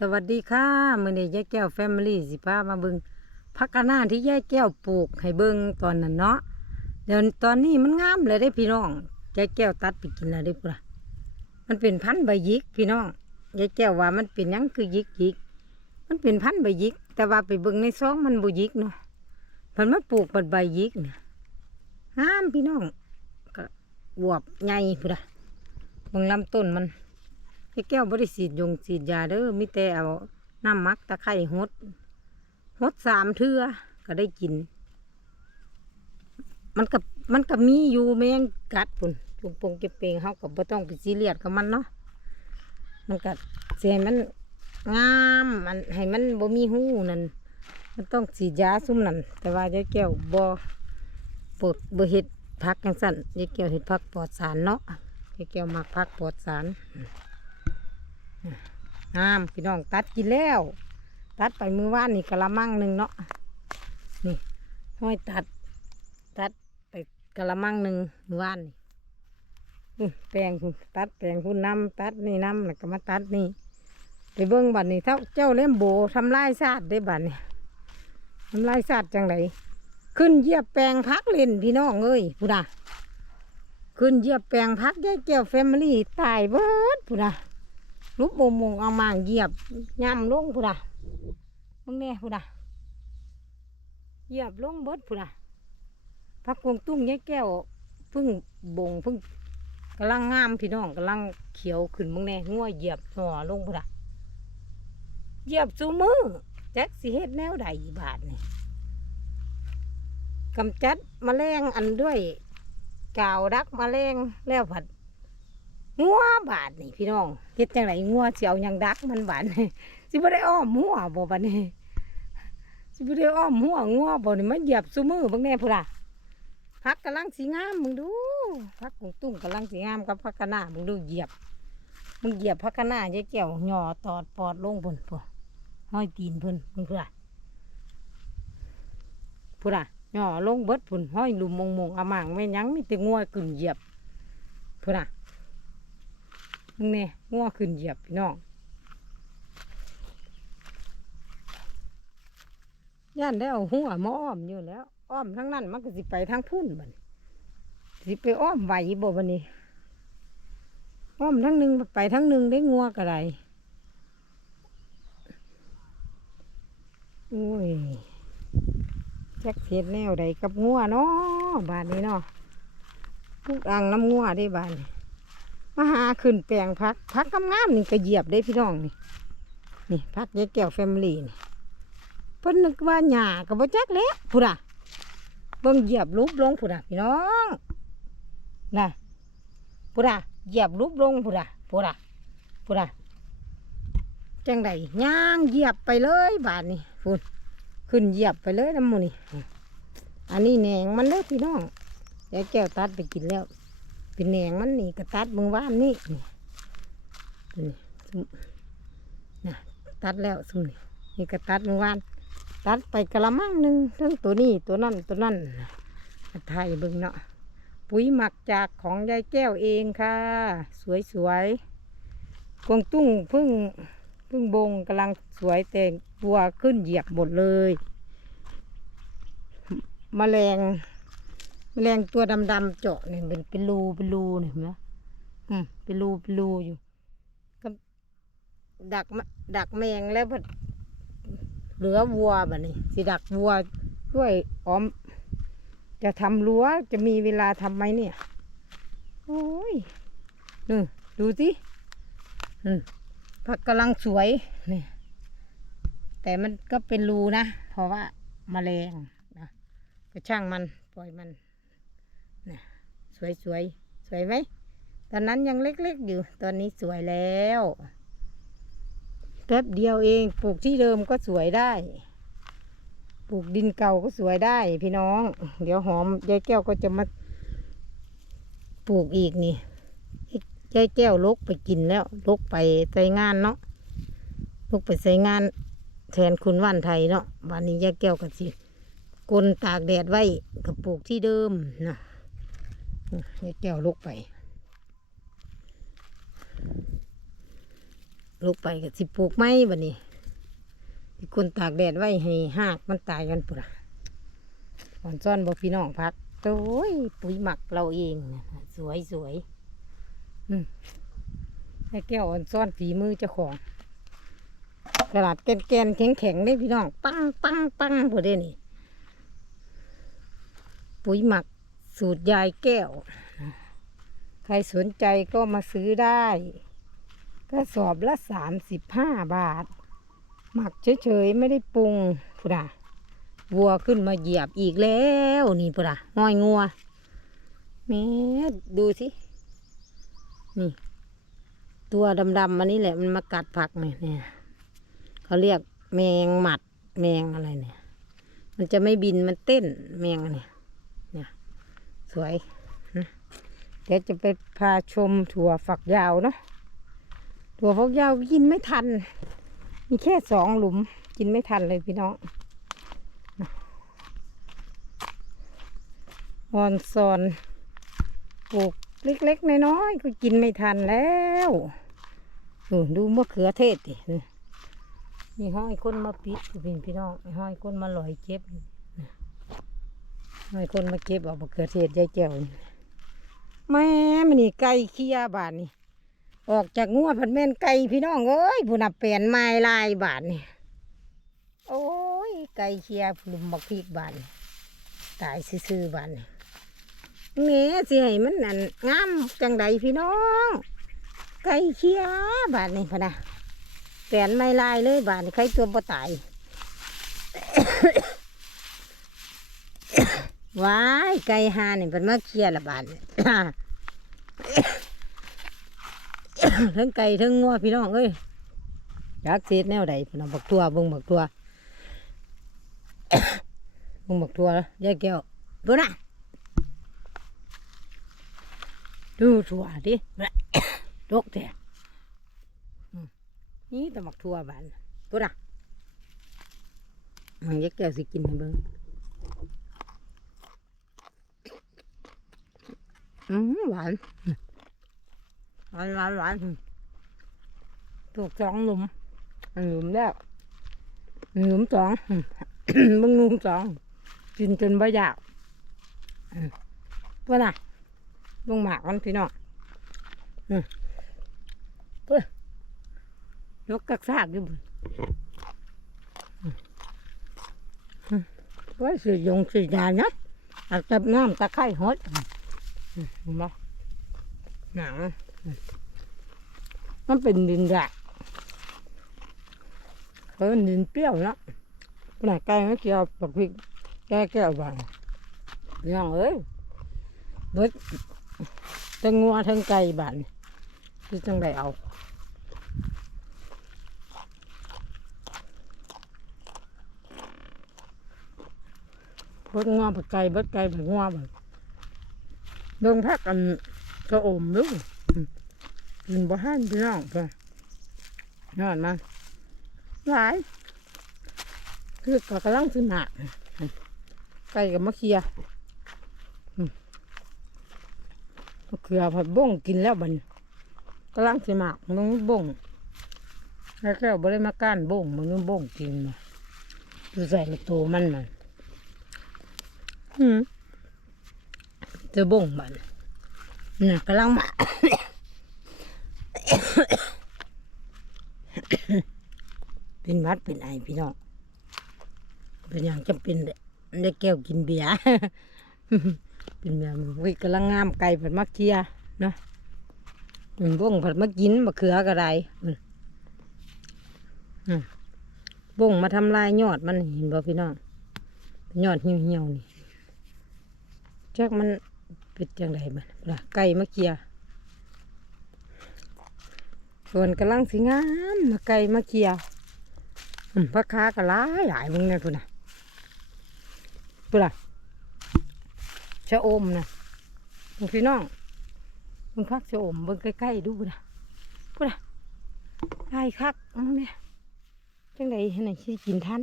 สวัสดีค่ะมือนี้ยายแก้วแฟมิลี่สิพามาเบิงพักกะหน้าที่ยายแก้วปลูกให้เบิงตอนนั้นเนาะเดี๋ยวตอนนี้มันงามเลยได้พี่น้องยายแก้วตัดไปกินแล้วได้ปุ่ะมันเป็นพันธุ์ใบยิกพี่น้องยายแก้วว่ามันเป็นยังคือยิกยิกมันเป็นพันธุ์ใบยิก แต่ว่าไปเบิงในซองมันบ่หยิกเนาะเพิ่นมาปลูกเป็นใบยิกเนี่ยงามพี่น้องก็อวบใหญ่พุ่นน่ะเบิ่งลำต้นมัน ไอ้แก้วบริสีดยงสีดยาเด้อมีแต่เอาน้ำมักตะไคร้หดหดสามเทือก็ได้กิน มันกับมันกับมีอยู่แมงกัดพุ่นจุงปงเก็บเปงเขากับบ่ต้องไปซีเรียสกับมันเนาะมันกัดเสียมันงามมันให้มันบ่มีหูนั่นมันต้องสีดยาซุ่มนั่นแต่ว่ายายแก้วบ่ปดบ่เฮ็ดพักจังสั่นยายแก้วเฮ็ดพักปลอดสารเนาะยายแก้วมักพักปลอดสาร งามพี่น้องตัดกินแล้ว ตัดไปมือว่านนี่กะละมังหนึ่งเนาะนี่ห้อยตัด ตัดไปกะละมังหนึ่งมือว่านนี่แปลงตัดแปลงพุ่นน้ำตัดนี่น้ำแล้วก็มาตัดนี่ไปเบิ้งบัดนี่เท่าเจ้าเล่มโบทำลายซาดได้บัดนี่ทำลายซาดจังไดขึ้นเยียบแปลงพักเล่นพี่น้องเอ้ยพูดาขึ้นเยียบแปลงพักยายแก้วแฟมิลี่ตายเบิดพูดา ลุกโมงมงเอามางเหยียบย่ำลงพุดะมึงแน่พุดะเหยียบลงเบิดพุดะพักกวงตุ้งยายแก้วพึ่งบงพึ่งกำลังงามพี่น้องกำลังเขียวขึ้นมึงแน่งัวเหยียบหน่อลงพุดะเหยียบซูมือแจ็คสิเฮ็ดแนวใดบาทนี่กำจัดมแมลงอันด้วยกาวดักมแมลงแล้วผัด งัวบาดนี่พี่น้องเฮ็ดจังไดงัวสิเอาหยังดักมันบาดนี่สิบ่ได้อ้อมหัวบ่บัดนี้สิบ่ได้อ้อมหัวงัวบ่นี่มันเหยียบซุมือเบิ่งแน่พุ่นล่ะพักกำลังสิงามมึงดูพักกุ้งตุ้งกำลังสิงามกับพักกะหน้ามึงดูเหยียบมึงเหยียบพักกะหน้ายายแก้วหย่อตอดปอดลงพุ่นพุ่นห้อยตีนพุ่นมึงพุ่นล่ะพุ่นล่ะหย่อลงเบิดพุ่นห้อยลุมมงมงอะหมางแม่ยังมีแต่งัวกึ่นเหยียบพุ่นล่ะ มึงเนี่ยงัวขึ้นเหยียบพี่น้องย่านได้เอาหัวมาอ้อมอยู่แล้ว อ้อมทั้งนั้นมันก็สิไปทางพุ่นบันสิไปอ้อมไหวบ่บันนี้ อ้อมทั้งหนึ่งไปทั้งหนึ่งได้งัวกระไรโอ้ยจักเสียแนวใดกับงัวเนาะบานนี้เนาะพวกอ่างน้ำงัวได้บานนี้ มาหาขึ้นแปลงพักพักงามๆนี่ก็เหยียบได้พี่น้องนี่นี่พักยายแก้วแฟมิลี่นี่เพิ่นนึกว่าหญ้าก็บ่จักแล้วพุ่นน่ะเบิ่งเหยียบรูปลงพุ่นน่ะพี่น้องน่ะพุ่นน่ะเหยียบรูปลงพุ่นน่ะพุ่นน่ะพุ่นน่ะจังไดย่างเหยียบไปเลยบาดนี้พุ่นขึ้นเหยียบไปเลยน้ำมูนี่อันนี้แหนงมันเด้อพี่น้องยายแก้วตัดไปกินแล้ว เป็นแหนงมันนี่กระตัดเมืองว่านนี่นี่นี่ซุ่มนะตัดแล้วซุ่มนี่นี่กระตัดเมืองว่าน ตัดไปกระมังหนึ่งทั้งตัวนี้ตัวนั่นตัวนั่นไทยเบิ่งเนาะปุ๋ยหมักจากของยายแก้วเองค่ะ สวยสวยๆกวางตุ้งพึ่งพึ่งบงกำลังสวยแต่งบัวขึ้นเหยียบหมดเลยมแมลง แมลงตัวดำๆเจาะเนี่ยเป็นเป็นรูเป็นรูเนี่ยเห็นไหมอืมเป็นรูเป็นรูอยู่ก็ดักมะดักแมงแล้วเหลือวัวแบบนี้สิดักวัวด้วยอ้อม จะทำรั้วจะมีเวลาทำไหมเนี่ยโอ้ยนี่ดูสิอืมผักกำลังสวยนี่แต่มันก็เป็นรูนะ เพราะว่าแมลงนะก็ช่างมันปล่อยมัน สวยสวยสวยไหมตอนนั้นยังเล็กๆอยู่ ตอนนี้สวยแล้วแป๊บเดียวเองปลูกที่เดิมก็สวยได้ ปลูกดินเก่าก็สวยได้ พี่น้อง เดี๋ยวหอมยายแก้วก็จะมาปลูกอีกนี่ยายแก้วลกไปกินแล้วลกไปใส่งานเนาะลกไปใส่งาน แทนคุณว่านไทยเนาะวันนี้ยายแก้วก็สิกลนตากแดดไว้กับปลูกที่เดิมนะ นี่แก้วลุกไปลูกไปก็สิปลูกไม้บัดนี้ที่คนตากแดดไว้ให้หากมันตายกันปุ่นอะอ่อนซ่อนบ่พี่น้องพักโอ้ยปุ๋ยหมักเราเอง สวยสวยอืมแก้วอ่อนซ่อนฝีมือเจ้าของกระดาษแกนแกนแข็งแข็งได้พี่น้อง ปังปังปังพอได้นี่ ปุ๋ยหมัก สูตรยายแก้ว ใครสนใจก็มาซื้อได้ ก็สอบละสามสิบห้าบาท หมักเฉยๆ ไม่ได้ปรุงพุดาวัวขึ้นมาเหยียบอีกแล้วนี่พุดาห้อยงัวแม่ดูสิ นี่ ตัวดำๆมันนี่แหละมันมากัดผักเนี่ยเนี่ยเขาเรียกแมงหมัดแมงอะไรเนี่ย มันจะไม่บินมันเต้นแมงอันเนี่ยเนี่ย สวย เดี๋ยวจะไปพาชมถั่วฝักยาวเนาะ ถั่วฝักยาวกินไม่ทัน มีแค่สองหลุมกินไม่ทันเลยพี่น้องออนซอนปลูกเล็กๆน้อยๆก็กินไม่ทันแล้วดูดูมะเขือเทศดินี่มีห้อยคนมาปิดพี่พี่น้องมีห้อยคนมาลอยเก็บ นี่ห้อยคนมาเก็บเอามะเขือเทศยายแก้วนี่แม่มันนี่ไก่ขี้ยาบานนี่ ออกจากงัวผัดแม่นไก่พี่น้องเอ้ยผู้นับเปลี่ยนไม้ลายบาทนี่ โอ้ยไก่เชียร์ลุมบักพีกบานนี่ตายซื่อๆบานนี่เงี้ยสิให้มันนั่นงามจังใดพี่น้อง ไก่เชียร์บานนี่พะนะเปลี่ยนไม้ลายเลยบานนี่ใครตัวบ่ตาย ว้ายไก่หานี่เป็นมาเคลียร์ละบานนี่ทั้งไก่ทั้งงัวพี่น้องเอ้ยอยากเสียแนวใดพี่น้องบักตัวบิ่งบักตัวบิ่งบักตัวยายแก้วดูนะดูถั่วดิดกแท้อืมนี่แต่บักทั่วบานดูนะมันยายแก้วสิกินให้เบิ่ง อืมหวานหวานหวานหวานถูกสองหลุมอันหลุมแล้วอันหลุมสองมึงหลุมสองกินจนบ่อยากอืมว่าน่ะลงหมากมันพี่น้องอืมเพื่อยกกักซากอยู่บุญอืมอืมไว้สียงสียาเนัดอาจจะน้ำตะไคร้หดอืมเห็น บ่หนังมันเป็นดินแดกเออดินเปรี้ยวนะขนาดไก่ไม่เกี่ยวปักพริกแก้แก้วบางยังเอ้ยเบิดทั้งงัวทั้งไก่บานที่จังได้เอาเบิดงัวเบิดไก่เบิดไก่เบิดงัวเบิด เบิ่งพักกันกระอมลูกกินบ่ห้านพี่น้องเพื่อนอนมาหลาย คือกกำลังสิหนักไก่กับมะเขียมะเขือผัดบ้งกินแล้วบันกำลังสิหมักมึงบ้งแล้วแก้วบ่ได้มาก้านบ้งมึงนึงบ้งกินมาดูใส่ในตัวมันน่ะอืม เจอบ้งบัดน่ะกำลังมักเป็นวัดเป็นไอพี่น้อง เป็นอย่างจำเป็นเด้ได้แก้วกินเบียร์เป็นแบบวิกำลังงามไก่ผัดมะเขียเนาะมันบ้งผัดมะกินมะเขือกระไรบ้งมาทำลายยอดมันเห็นบ่พี่น้องยอดเหี่ยวเหี่ยวๆนี่จักมัน เป็นจังไดมันล่ะไก่มะเขียส่วนกำลังสิงามมาไก่มาเคียพักค้ากะหลายหลายมึงเนี่ยพุ่นน่ะพุ่นน่ะชะอมนะมึงพี่น้องมึงพักชะอมเบิ่งใกล้ๆดูนะพุ่นน่ะไล่คักมึงเนี่ยจังไดให้ไหนสิกินทัน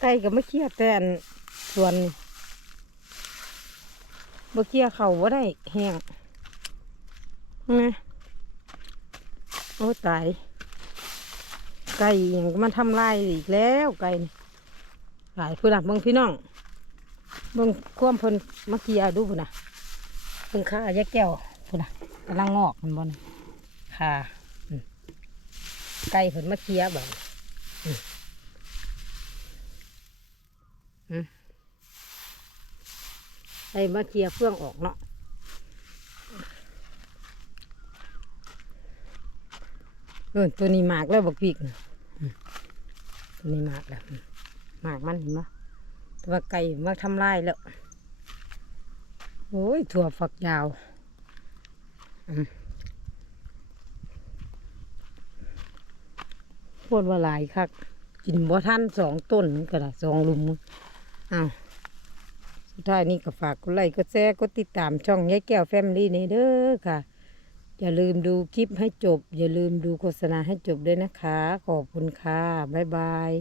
ไก่กับมะเคียแต่นส่วนนี่ บ่เคียเขาบ่าได้แห้งนะโอ้ตายไก่อย่างก็มาทำลายอีกแล้วไก่หลายผู้หลักเบิ่งพี่น้องเบิ่งควมเพิ่นมาเกียดูพุ่นะเพิ่งข้าแยกแก้วพุ่นะกำลังงอกมันบนะค่ะไก่เพิ่นมาเกียแบบอืม ไอ้มาเกียเฟื่องออกเนาะเออตัวนี้หมากแล้วบักพีกน่ะอืมตัวนี้หมากแล้วมหมากมันเห็นไหมต่ว่าไก่มาทำลายแล้ว โอ้ยถั่วฝักยาวอืมโคตรว่าหลายคักกินบ่ทันสองต้นก็ได้สองลุมอ้าว สุดท้ายนี้ก็ฝากกดไลค์กดแชร์กดติดตามช่องยายแก้วแฟมิลี่นี่เด้อค่ะ อย่าลืมดูคลิปให้จบ อย่าลืมดูโฆษณาให้จบด้วยนะคะ ขอบคุณค่ะ บ๊ายบาย